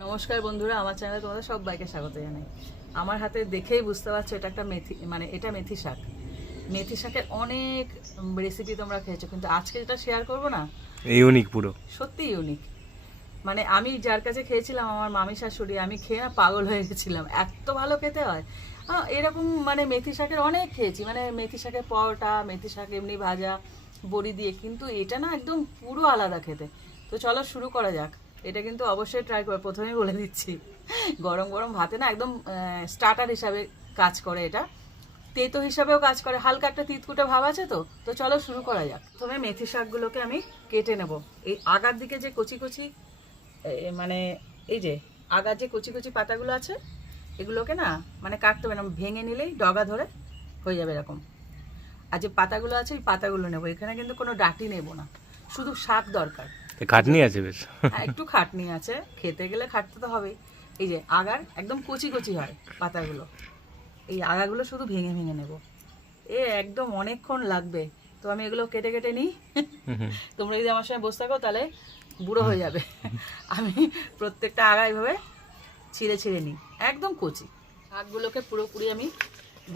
নমস্কার বন্ধুরা আমার চ্যানেলে তোমাদের সবাইকে স্বাগত জানাই। আমার হাতে দেখেই বুঝতে পারছ এটা একটা মেথি মানে এটা মেথি শাক। মেথি শাকের অনেক রেসিপি তোমরা খেয়েছো কিন্তু আজকে যেটা শেয়ার করব না ইউনিক পুরো। সত্যি ইউনিক মানে আমি যার কাছে খেয়েছিলাম আমার মামি শাশুড়ি আমি খেয়ে না পাগল হয়ে গেছিলাম। এত ভালো খেতে হয়। এরকম মানে মেথি শাকের অনেক খেয়েছি মানে মেথি শাকের পরোটা মেথি শাক এমনি ভাজা বড়ি দিয়ে কিন্তু এটা না একদম পুরো আলাদা খেতে। তো চলো শুরু করা যাক। এটা কিন্তু অবশ্যই ট্রাই করে প্রথমেই বলে দিচ্ছি। গরম গরম ভাতে না একদম স্টার্টার হিসাবে কাজ করে এটা। তেতো হিসাবেও কাজ করে। হালকা একটা তিতকুটে ভাব আছে তো তো চলো শুরু করা যাক। প্রথমে মেথি শাকগুলোকে আমি কেটে নেব। এই আগার দিকে যে কচি কচি মানে এই যে আগার যে কচি কচি পাতাগুলো আছে, এগুলোকে না মানে কাটতে হবে না, ভেঙে নিলেই ডগা ধরে হয়ে যাবে এরকম। আর যে পাতাগুলো আছে এই পাতাগুলো নেব। এখানে কিন্তু কোনো ডাটি নেব না। শুধু শাক দরকার। খাটনি আছে বেশ। হ্যাঁ, একটু খাটনি আছে খেতে গেলে খাটতে তো হবেই। এই যে আগার একদম কচি কচি হয় পাতাগুলো। এই আগাগুলো শুধু ভেঙে ভেঙে নেব। এ একদম অনেকক্ষণ লাগবে। তো আমি এগুলো কেটে কেটে নিই। তোমরা যদি আমার সঙ্গে বসে থাকো তাহলে বুড়ো হয়ে যাবে। আমি প্রত্যেকটা আগা এইভাবে ছিঁড়ে ছিঁড়ে নিই। একদম কচি। আগগুলোকে পুরোপুরি আমি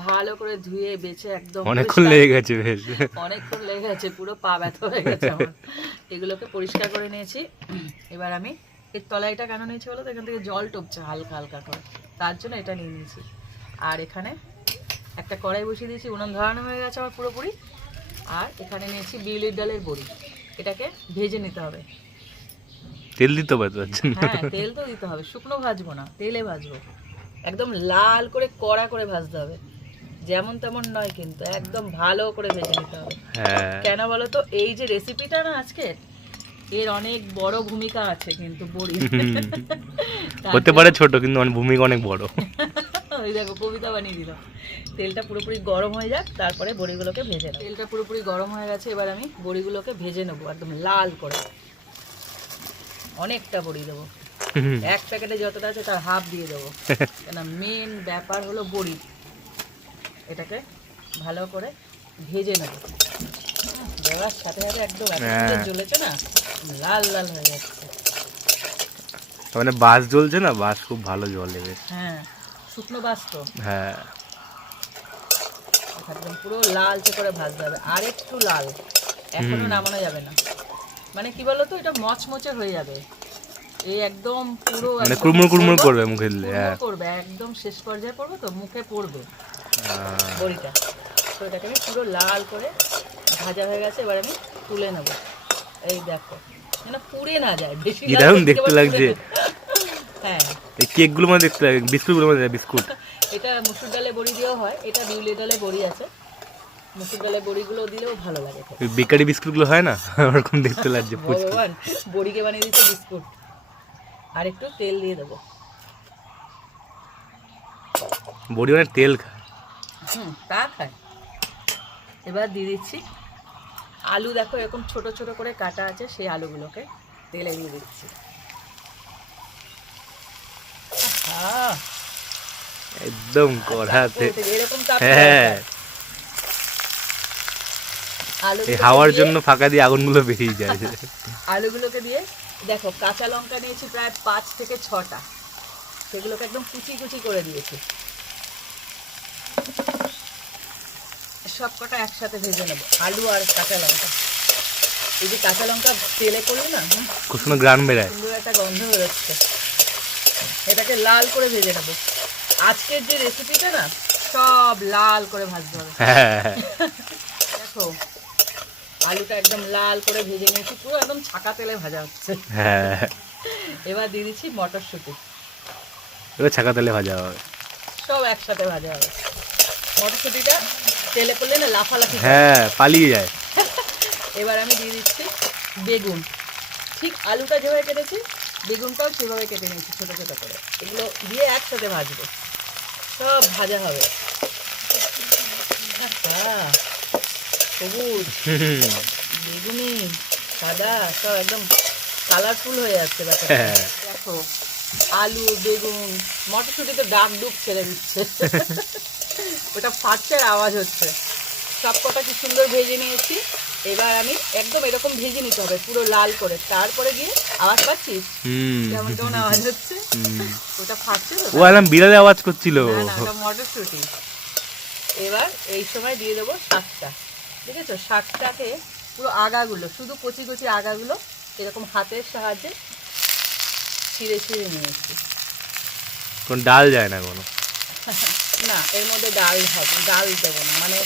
ভালো করে ধুয়ে বেছে একদম অনেকক্ষণ লেগে গেছে বেশ। অনেকক্ষণ লেগে গেছে পুরো পা ব্যথা হয়ে গেছে এগুলোকে পরিষ্কার করে নিয়েছি। এবার আমি এর তলাইটা কেন নিয়েছি বলো তো? এখান থেকে জল টপছে হালকা হালকা করে। তার জন্য এটা নিয়ে নিয়েছি। আর এখানে একটা কড়াই বসিয়ে দিয়েছি উনুন ধরানো হয়ে গেছে আমার পুরোপুরি। আর এখানে নিয়েছি বিউলির ডালের বড়ি। এটাকে ভেজে নিতে হবে। তেল দিতে হবে তো তার জন্য। হ্যাঁ তেল তো দিতে হবে। শুকনো ভাজবো না তেলে ভাজবো। একদম লাল করে কড়া করে ভাজতে হবে। যেমন তেমন নয় কিন্তু একদম ভালো করে ভেজে নিতে হবে। হ্যাঁ। কেন বলো তো এই যে রেসিপিটা না আজকে এর অনেক বড় ভূমিকা আছে কিন্তু বড়ি হতে পারে ছোট কিন্তু অনেক ভূমিকা অনেক বড়। ওই দেখো কবিতা বানিয়ে দিলাম। তেলটা পুরোপুরি গরম হয়ে যাক তারপরে বড়িগুলোকে ভেজে নেব। তেলটা পুরোপুরি গরম হয়ে গেছে এবার আমি বড়িগুলোকে ভেজে নেব একদম লাল করে। অনেকটা বড়ি দেবো। এক প্যাকেটে যতটা আছে তার হাফ দিয়ে দেবো। কেন মেন ব্যাপার হলো বড়ি। এটাকে ভালো করে ভেজে নেব। দেওয়ার সাথে সাথে একদম হ্যাঁ। জ্বলেছে না লাল লাল হয়ে যাচ্ছে। মানে বাস জ্বলছে না? বাস খুব ভালো জলে বেশ হ্যাঁ শুকনো বাস তো। হ্যাঁ। একদম পুরো লালচে করে ভাজতে হবে। আর একটু লাল। এখনও নামানো যাবে না। মানে কি বলতো এটা মচমচে হয়ে যাবে। এই একদম পুরো মানে কুড়মুড় কুড়মুড় করবে। মুখে দিলে হ্যাঁ। করবে একদম শেষ পর্যায়ে পড়বে তো মুখে পড়বে। বড়িটা। তো এটাকে আমি পুরো লাল করে ভাজা হয়ে গেছে এবার আমি তুলে নেব। এই দেখো মানে পুড়ে না যায় বেশি দারুণ দেখতে লাগছে। হ্যাঁ। এই কেকগুলো মানে দেখতে লাগে বিস্কুটগুলো মানে বিস্কুট। এটা মুসুর ডালে বড়ি দিয়েও হয় এটা বিউলি ডালে বড়ি আছে। মুসুর ডালে বড়িগুলো দিলেও ভালো লাগে। ওই বেকারি বিস্কুটগুলো হয় না? ওরকম দেখতে লাগছে ভগবান বড়িকে বানিয়ে দিচ্ছে বিস্কুট। আর একটু তেল দিয়ে দেবো। বড়ি মানে তেল খায় হুম তা খায় এবার দিয়ে দিচ্ছি আলু। দেখো এরকম ছোট ছোট করে কাটা আছে সেই আলুগুলোকে তেলে দিয়ে দিচ্ছি। একদম কড়াতে। এরকম তাপ হ্যাঁ। আলু এই হাওয়ার জন্য ফাঁকা দিয়ে আগুনগুলো বেরিয়ে যায়। আলুগুলোকে দিয়ে দেখো কাঁচা লঙ্কা নিয়েছি প্রায় পাঁচ থেকে ছটা। সেগুলোকে একদম কুচি কুচি করে দিয়েছি। সব কটা একসাথে ভেজে নেব আলু আর কাঁচা লঙ্কা। এই যে কাঁচা লঙ্কা তেলে করল না হুম, খুব সুন্দর গ্রান বেড়ায় সুন্দর একটা গন্ধ বেরোচ্ছে। এটাকে লাল করে ভেজে নেব। আজকের যে রেসিপিটা না সব লাল করে ভাজতে হবে। হ্যাঁ। দেখো আলুটা একদম লাল করে ভেজে নিয়েছি পুরো একদম ছাকা তেলে ভাজা হচ্ছে। হ্যাঁ। এবার দিয়ে দিচ্ছি মটরশুঁটি। এবার ছাকা তেলে ভাজা হবে। সব একসাথে ভাজা হবে। মটরশুঁটিটা তেলে করলে না লাফালাফি। হ্যাঁ। পালিয়ে যায়। এবার আমি দিয়ে দিচ্ছি বেগুন। ঠিক আলুটা যেভাবে কেটেছি বেগুনটাও সেভাবে কেটে নিয়েছি ছোটো ছোটো করে। এগুলো দিয়ে একসাথে ভাজবো। সব ভাজা হবে। সবুজ হুম, বেগুনি সাদা সব একদম কালারফুল হয়ে যাচ্ছে হ্যাঁ। দেখো আলু বেগুন মটরশুঁটিতে ডাক ডুব ছেড়ে দিচ্ছে। ওটা ফাটছে আর আওয়াজ হচ্ছে। সব কটা কি সুন্দর ভেজে নিয়েছি। এবার আমি একদম এরকম ভেজে নিতে হবে পুরো লাল করে। তারপরে গিয়ে আওয়াজ পাচ্ছিস? হুম। কেমন কেমন আওয়াজ হচ্ছে? ওটা ফাটছে ও আলাম বিড়ালে আওয়াজ করছিল। মটরশুঁটি। এবার এই সময় দিয়ে দেবো শাকটা। ঠিক আছে শাকটাকে পুরো আগাগুলো শুধু কচি কচি আগাগুলো এরকম হাতের সাহায্যে ছিঁড়ে ছিঁড়ে নিয়েছি। কোন ডাল যায় না কোনো। না এর মধ্যে ডাল হবে ডাল দেবো না মানে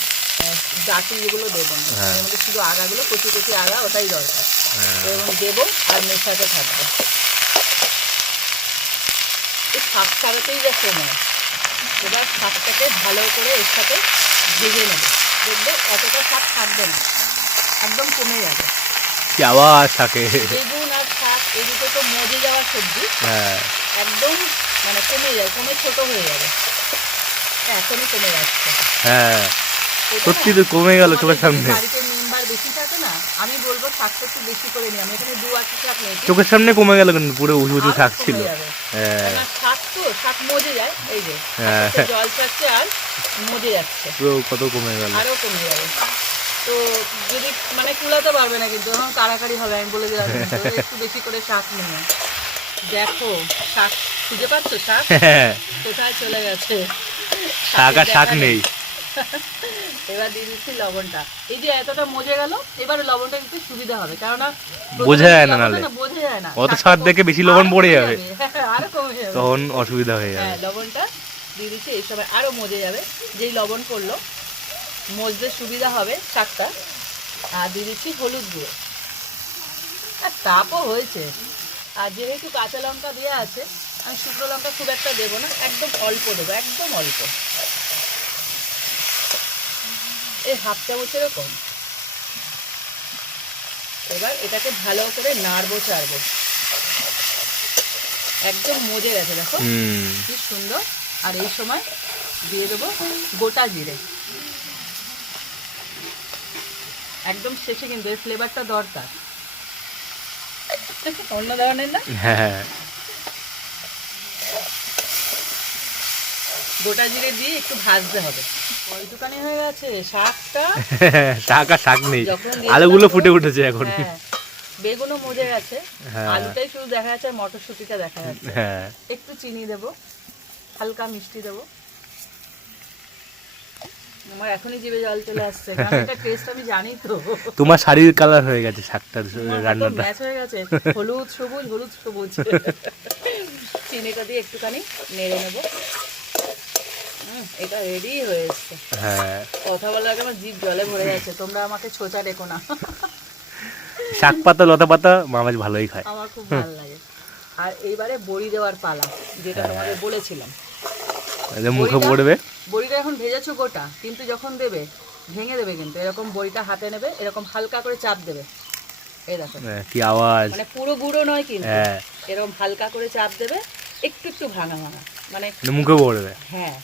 ডাটি এগুলো দেবো না। হ্যাঁ। এর মধ্যে শুধু আগাগুলো কচি কচি আগা ওটাই দরকার। হ্যাঁ। এবং দেবো আর মেশাতে থাকবে। এই শাক ছাড়াতেই যা সময় এবার শাকটাকে ভালো করে এর সাথে ভেজে নেবে। দেখবে অতটা শাক থাকবে না একদম কমে যাবে। কি আওয়াজ থাকে বেগুন আর শাক এই দুটো তো মজে যাওয়া সবজি। হ্যাঁ। একদম মানে কমে যায় কমে ছোট হয়ে যাবে। এখনই কমে যাচ্ছে। হ্যাঁ সত্যি তো কমে গেল যদি সামনে। বাড়িতে মেম্বার বেশি থাকে না আমি বলব শাকটা একটু বেশি করে নিই এখানে দু আটি শাক নিয়েছি। চোখের সামনে কমে গেল কিন্তু পুরো উঁচু উঁচু শাক কমে ছিল। যাবে। হ্যাঁ। শাক তো শাক মজে যায় এই যে হ্যাঁ। জল ছাড়ছে আর মজে যাচ্ছে। পুরো কত কমে গেল। আরও কমে যাবে। তো যদি মানে কুলাতে পারবে না কিন্তু এখন কাড়াকাড়ি হবে আমি বলে দিলাম একটু বেশি করে শাক নেবে দেখো শাক খুঁজে পাচ্ছ শাক হ্যাঁ। কোথায় চলে গেছে? শাক আর শাক নেই। এবার দিয়ে দিচ্ছি লবণটা। এই যে এতটা মজে গেল এবারে লবণটা দিতে সুবিধা হবে কেননা বোঝা যায় না নাহলে। বোঝা যায় না। অত স্বাদ দেখে বেশি লবণ পড়ে যাবে। আরও কমে যাবে। তখন অসুবিধা হয়ে হ্যাঁ যাবে লবণটা দিয়ে দিচ্ছি এই সময় আরও মজে যাবে। যেই লবণ পড়ল মজতে সুবিধা হবে শাকটা। আর দিয়ে দিচ্ছি হলুদ গুঁড়ো। আর তাপও হয়েছে। আর যেহেতু কাঁচা লঙ্কা দেওয়া আছে আমি শুকনো লঙ্কা খুব একটা দেবো না একদম অল্প দেবো একদম অল্প। এই হাফ চামচেরও কম। এবার এটাকে ভালো করে নাড়বো চাড়বো। একদম মজে গেছে দেখো। কি সুন্দর। আর এই সময় দিয়ে দেবো গোটা জিরে। একদম শেষে কিন্তু এর ফ্লেভারটা দরকার। অন্য ধরনের না? হ্যাঁ। গোটা জিরে দিয়ে একটু ভাজতে হবে। ওইটুকানি হয়ে গেছে শাকটা। শাক আর শাক নেই। আলুগুলো ফুটে উঠেছে এখন। হ্যাঁ বেগুনও মজে গেছে। হ্যাঁ। আলুটাই শুধু দেখা যাচ্ছে আর মটরশুঁটিটা দেখা যাচ্ছে। হ্যাঁ। একটু চিনি দেবো হালকা মিষ্টি দেবো। আমার এখনই জিভে জল চলে আসছে এটা টেস্ট আমি জানি তো। তোমার শাড়ির কালার হয়ে গেছে শাকটার রান্নাটা। ম্যাচ হয়ে গেছে। হলুদ সবুজ হলুদ সবুজ। চিনিটা দিয়ে একটুখানি নেড়ে নেব। এটা রেডি হয়ে এসছে হ্যাঁ। কথা বলার আগে আমার জিভ জলে ভরে যাচ্ছে তোমরা আমাকে ছোচা ডেকো না। শাক পাতা লতা পাতা মামাজ ভালোই খায়। আমার খুব ভালো লাগে। আর এইবারে বড়ি দেওয়ার পালা যেটা তোমাদের বলেছিলাম। এই মুখে পড়বে। বড়িটা এখন ভেজেছো গোটা কিন্তু যখন দেবে ভেঙে দেবে কিন্তু। এরকম বড়িটা হাতে নেবে এরকম হালকা করে চাপ দেবে। এই দেখো। হ্যাঁ, কি আওয়াজ। মানে পুরো গুঁড়ো নয় কিন্তু। হ্যাঁ। এরকম হালকা করে চাপ দেবে একটু একটু ভাঙা ভাঙা। মানে মানে মুখে পড়বে। হ্যাঁ।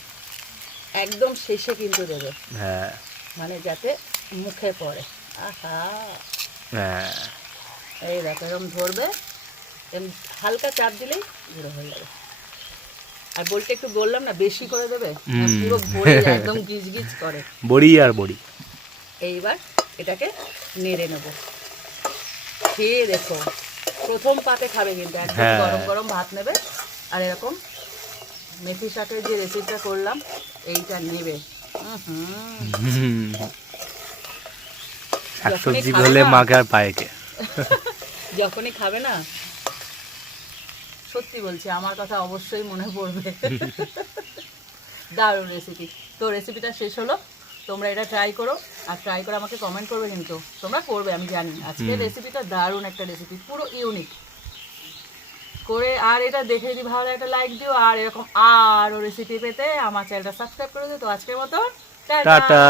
একদম শেষে কিন্তু দেবে। হ্যাঁ। মানে যাতে মুখে পড়ে। আহা। হ্যাঁ। এই দেখো এরকম ধরবে। হালকা চাপ দিলেই গুঁড়ো হয়ে যাবে। আর বলতে একটু বললাম না বেশি করে দেবে? পুরো ভরে একদম গিজ গিজ করে। বড়ি আর বড়ি। এইবার এটাকে নেড়ে নেব। খেয়ে দেখো। প্রথম পাতে খাবে কিন্তু একদম হ্যাঁ। গরম গরম ভাত নেবে। আর এরকম মেথি শাকের যে রেসিপিটা করলাম এইটা নেবে। শাকসবজি খাবে না- পায়েকে। যখনই খাবে না সত্যি বলছি আমার কথা অবশ্যই মনে পড়বে। দারুণ রেসিপি তো রেসিপিটা শেষ হলো তোমরা এটা ট্রাই করো আর ট্রাই করে আমাকে কমেন্ট করবে কিন্তু। তোমরা করবে আমি জানি। আজকের রেসিপিটা দারুণ একটা রেসিপি পুরো ইউনিক করে আর এটা দেখে যদি ভালো একটা লাইক দিও, আর এরকম আরও রেসিপি পেতে আমার চ্যানেলটা সাবস্ক্রাইব করে দিও। তো আজকের মতো টাটা।